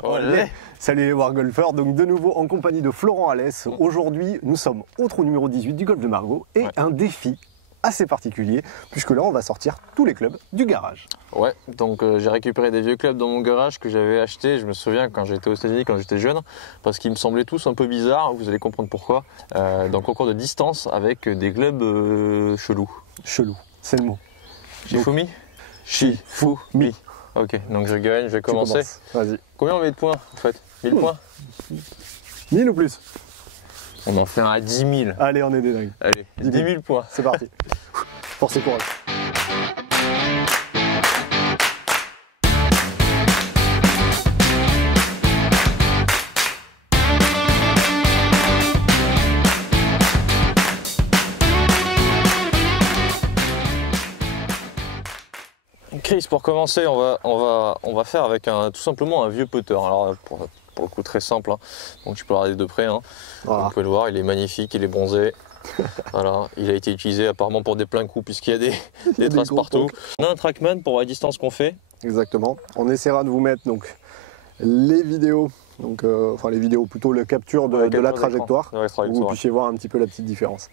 Olé. Salut les Wargolfers, donc de nouveau en compagnie de Florent Alès. Aujourd'hui, nous sommes au trou numéro 18 du golf de Margaux et un défi assez particulier, puisque là, on va sortir tous les clubs du garage. Ouais, donc j'ai récupéré des vieux clubs dans mon garage que j'avais achetés, je me souviens quand j'étais aux États-Unis, quand j'étais jeune, parce qu'ils me semblaient tous un peu bizarres, vous allez comprendre pourquoi, dans le concours de distance avec des clubs chelous. Chelou, c'est le mot. Shifumi Shifumi. Ok, donc je gagne, je vais commencer. Vas-y. Combien on met de points en fait 1000 points 1000 ou plus? On en fait un à 10 000. Allez, on est des dingues. Allez, 10 000 points. C'est parti. Force et courage. Chris, pour commencer, on va faire avec tout simplement un vieux putter. Alors pour le coup très simple, hein. Donc tu peux regarder de près. Hein. Voilà. Vous pouvez le voir, il est magnifique, il est bronzé. Voilà, il a été utilisé apparemment pour des pleins coups puisqu'il y a des traces partout. On a un Trackman pour la distance qu'on fait. Exactement. On essaiera de vous mettre donc les vidéos, donc enfin les vidéos plutôt la capture de la trajectoire, pour que vous puissiez voir un petit peu la petite différence.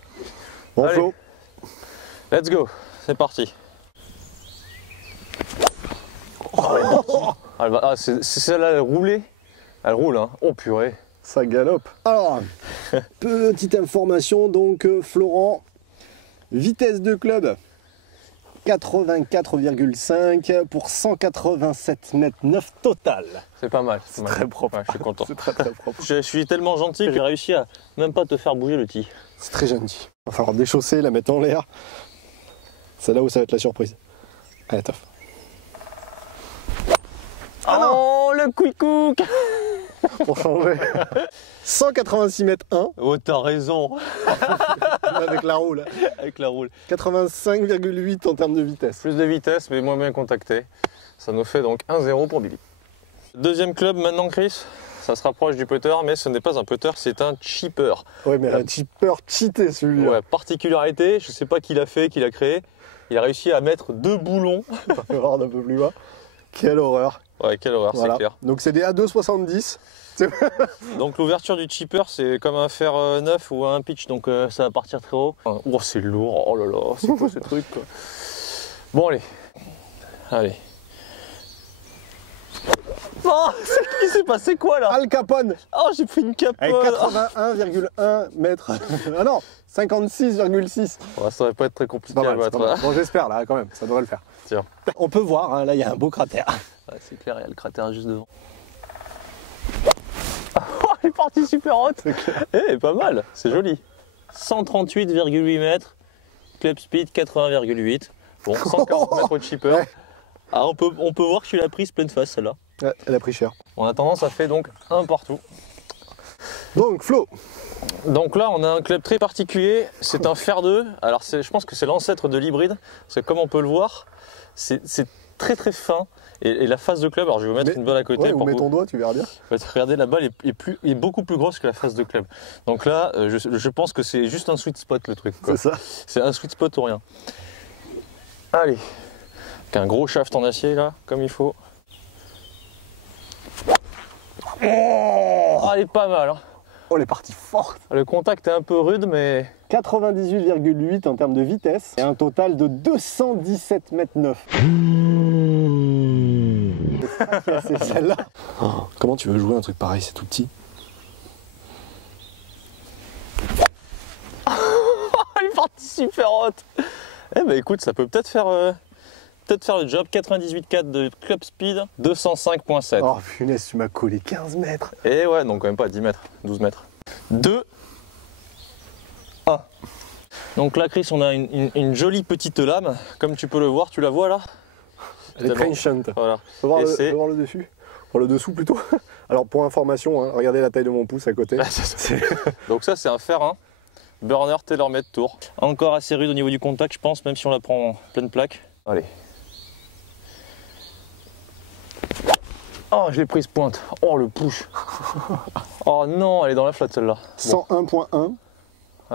Bon Flo, let's go, c'est parti. Ah, c'est celle-là, elle roulait. Elle roule, hein. Oh purée. Ça galope. Alors, petite information, donc Florent, vitesse de club 84,5 pour 187 mètres 9 total. C'est pas mal. C'est très propre. Ouais, je suis content. C'est très propre. Je suis tellement gentil que j'ai réussi à même pas te faire bouger le tee. C'est très gentil. Il va falloir déchausser, la mettre en l'air. C'est là où ça va être la surprise. Allez, tof. Oh, le quick hook. Pour changer. 186 mètres 1. Oh, t'as raison. Avec la roue là. Avec la roule. 85,8 en termes de vitesse. Plus de vitesse, mais moins bien contacté. Ça nous fait donc 1-0 pour Billy. Deuxième club maintenant, Chris. Ça se rapproche du putter, mais ce n'est pas un putter, c'est un chipper. Ouais, mais un chipper cheaté celui-là. Ouais, particularité, je sais pas qui l'a fait, qui l'a créé. Il a réussi à mettre 2 boulons. On va voir d'un peu plus bas. Quelle horreur. Ouais, quelle horreur, voilà. C'est clair. Donc c'est des A270. Donc l'ouverture du chipper, c'est comme un fer neuf ou un pitch, donc ça va partir très haut. Oh, c'est lourd, oh là là, c'est quoi ce truc quoi. Bon, allez. Allez. Oh, il s'est passé quoi là? Al Capone. Oh, j'ai pris une capote. Avec 81,1 mètres. Ah non, 56,6. Ouais, ça va pas être très compliqué à battre. Bon, j'espère là quand même, ça devrait le faire. Tiens. On peut voir, hein, là il y a un beau cratère. Ouais, c'est clair, il y a le cratère juste devant. Oh, il est parti super haute. Eh, pas mal, c'est joli. 138,8 mètres, club speed 80,8. Bon, 140 mètres de chipper. Ouais. Ah, on peut voir que tu l'as prise pleine face celle-là. Ouais, elle a pris cher. En attendant, ça fait donc un partout. Donc Flo. Donc là, on a un club très particulier. C'est un fer 2. Alors je pense que c'est l'ancêtre de l'hybride. Parce que comme on peut le voir, c'est très très fin. Et la face de club, alors je vais vous mettre une balle à côté. Ouais, ou mets ton doigt, tu verras bien. Regardez, la balle est beaucoup plus grosse que la face de club. Donc là, je pense que c'est juste un sweet spot le truc. C'est ça. C'est un sweet spot ou rien. Allez. Avec un gros shaft en acier là, comme il faut. Oh, elle est pas mal. Hein. Oh, elle est partie forte. Le contact est un peu rude, mais... 98,8 en termes de vitesse et un total de 217 mètres 9. C'est celle-là. Oh, comment tu veux jouer un truc pareil, c'est tout petit. Elle est partie super haute. Eh ben écoute, ça peut peut-être faire le job. 98,4 de club speed, 205,7. Oh punaise, tu m'as collé 15 mètres. Et ouais, donc quand même pas 10 mètres, 12 mètres. 2, 1. Donc là, Chris, on a une jolie petite lame. Comme tu peux le voir, tu la vois là? Elle est trenchant. Voilà. On va voir le dessus. Voir le dessous plutôt. Alors pour information, hein, regardez la taille de mon pouce à côté. Donc ça, c'est un fer 1. Burner TaylorMade Tour. Encore assez rude au niveau du contact, je pense, même si on la prend en pleine plaque. Allez. Oh, je l'ai prise pointe. Oh, le push. Oh non, elle est dans la flotte celle-là. 101.1.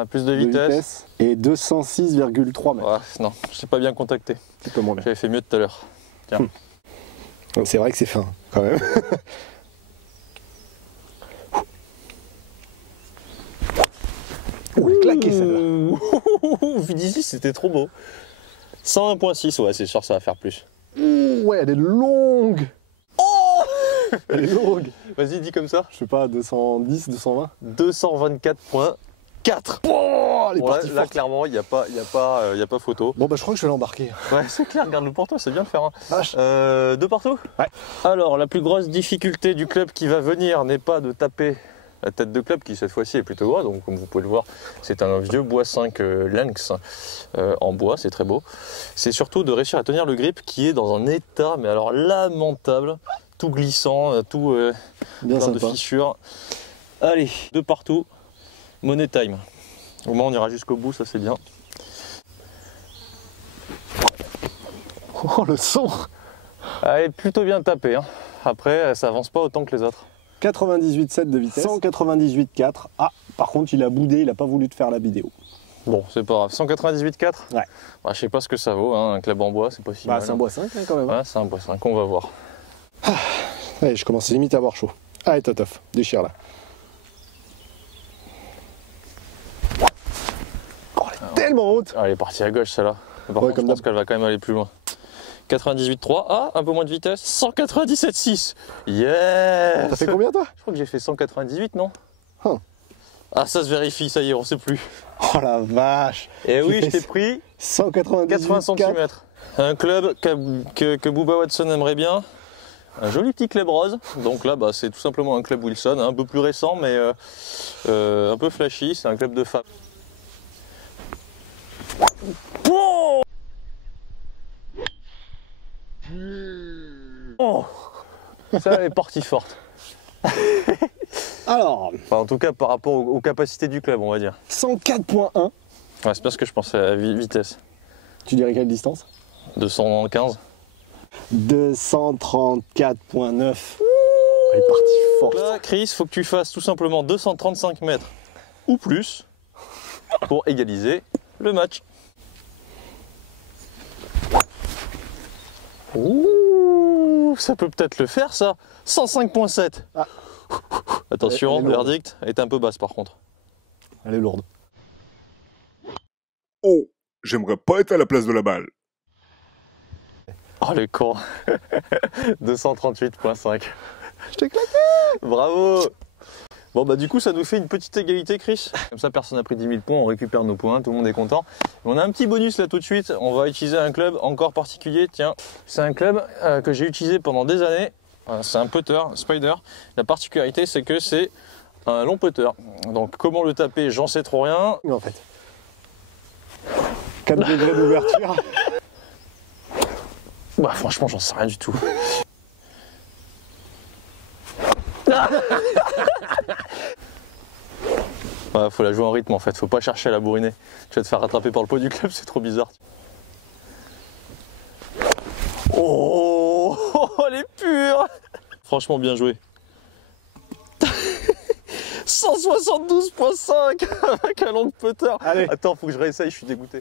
Plus de vitesse. Et 206,3 mètres. Ouais, non, je sais pas bien contacté. Un peu moins. J'avais fait mieux tout à l'heure. Tiens. C'est vrai que c'est fin, quand même. Oh, elle est claquée celle-là. Vu d'ici, c'était trop beau. 101.6, ouais, c'est sûr, ça va faire plus. Ouais, elle est longue. Oh, Elle est longue. vas-y, dis comme ça. Je sais pas, 210, 220. 224.4. Oh, elle est Ouais, partie là, forte. clairement, il n'y a pas photo. Bon, bah, je crois que je vais l'embarquer. Ouais, c'est clair, regarde-le pour toi, c'est bien de faire un. Vache. De partout. Ouais. Alors, la plus grosse difficulté du club qui va venir n'est pas de taper la tête de club, qui cette fois-ci est plutôt gros. Donc, comme vous pouvez le voir, c'est un vieux bois 5 Lynx en bois, c'est très beau. C'est surtout de réussir à tenir le grip qui est dans un état, mais alors lamentable, tout glissant, tout Bien plein de sympa. fissures. Allez, de partout, money time. Au moins, on ira jusqu'au bout, ça c'est bien. Oh, le son. Elle est plutôt bien tapée. Hein. Après, ça avance pas autant que les autres. 98,7 de vitesse. 198,4. Ah, par contre, il a boudé, il a pas voulu te faire la vidéo. Bon, c'est pas grave. 198,4 ? Ouais. Bah, je sais pas ce que ça vaut, hein. Un club en bois, c'est pas si Bah, mal. c'est un bois 5 hein, quand même. Ouais, c'est un bois 5, on va voir. Allez, je commence limite à avoir chaud. Allez, Totof, déchire là. Oh, elle est tellement haute. Ah, elle est partie à gauche, celle-là. Par contre, comme je pense d'hab. qu'elle va quand même aller plus loin. 98,3. Ah, un peu moins de vitesse. 197,6. Yeah. T'as fait combien toi? Je crois que j'ai fait 198, non Huh. Ah, ça se vérifie, ça y est, on sait plus. Oh la vache. Et oui, fait je t'ai pris 198. 80 cm. Un club que Bubba Watson aimerait bien. Un joli petit club rose. Donc là, bah, c'est tout simplement un club Wilson, un peu plus récent, mais un peu flashy. C'est un club de femmes. Oh, ça, elle est partie forte. Alors, Enfin, en tout cas, par rapport aux capacités du club, on va dire. 104.1. Ouais, c'est parce que je pensais à la vitesse. Tu dirais quelle distance? 215. 234.9. Elle est partie forte. Là, Chris, faut que tu fasses tout simplement 235 mètres ou plus pour égaliser le match. Ouh, ça peut peut-être le faire, ça. 105.7. Ah. Attention, Elle est lourde. verdict. Elle est un peu basse par contre. Elle est lourde. Oh, j'aimerais pas être à la place de la balle. Oh le con. 238.5. Je t'ai claqué. Bravo. Bon bah du coup ça nous fait une petite égalité, Chris. Comme ça personne n'a pris 10 000 points, on récupère nos points, tout le monde est content. On a un petit bonus là tout de suite, on va utiliser un club encore particulier. Tiens, c'est un club que j'ai utilisé pendant des années. C'est un putter, Spider. La particularité c'est que c'est un long putter. Donc comment le taper, j'en sais trop rien. Mais en fait, 4 degrés d'ouverture. Bah franchement j'en sais rien du tout. Ouais, faut la jouer en rythme en fait, faut pas chercher à la bourriner. Tu vas te faire rattraper par le pot du club, c'est trop bizarre. Oh, elle est pure. Franchement bien joué. 172.5 avec un long putter. Allez. Attends, faut que je réessaye, je suis dégoûté.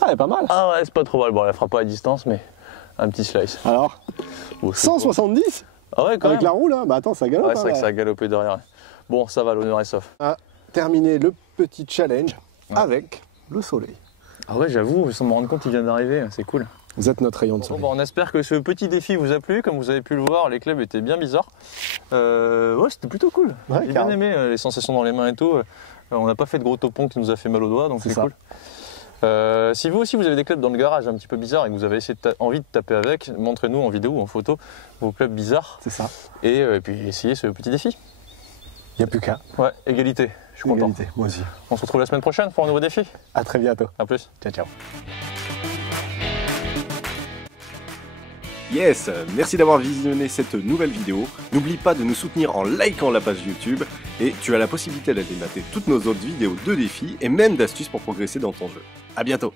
Ah, elle est pas mal. Ah ouais, c'est pas trop mal. Bon, elle fera pas à distance, mais un petit slice. Alors, Oh, c'est bon. 170 Ah ouais, quand avec même. la roue là. Bah attends, ça galope. Ouais, c'est hein, vrai que là. ça a galopé derrière. Bon, ça va, l'honneur est sauf. A terminé le petit challenge avec le soleil. Ah ouais, j'avoue, sans me rendre compte, il vient d'arriver, c'est cool. Vous êtes notre rayon de Bon, soleil. bah, on espère que ce petit défi vous a plu. Comme vous avez pu le voir, les clubs étaient bien bizarres. Ouais, c'était plutôt cool. Ouais, J'ai bien carrément. aimé les sensations dans les mains et tout. On n'a pas fait de gros topons qui nous a fait mal aux doigts, donc C'est c'est ça. cool. Si vous aussi vous avez des clubs dans le garage un petit peu bizarres et que vous avez envie de taper avec, montrez-nous en vidéo ou en photo vos clubs bizarres C'est ça. et puis essayez ce petit défi. Il n'y a plus qu'à. Ouais, égalité, je suis content. Égalité, moi aussi. On se retrouve la semaine prochaine pour un nouveau défi. À très bientôt. A plus. Ciao, ciao. Yes, merci d'avoir visionné cette nouvelle vidéo. N'oublie pas de nous soutenir en likant la page YouTube et tu as la possibilité d'aller mater toutes nos autres vidéos de défis et même d'astuces pour progresser dans ton jeu. À bientôt.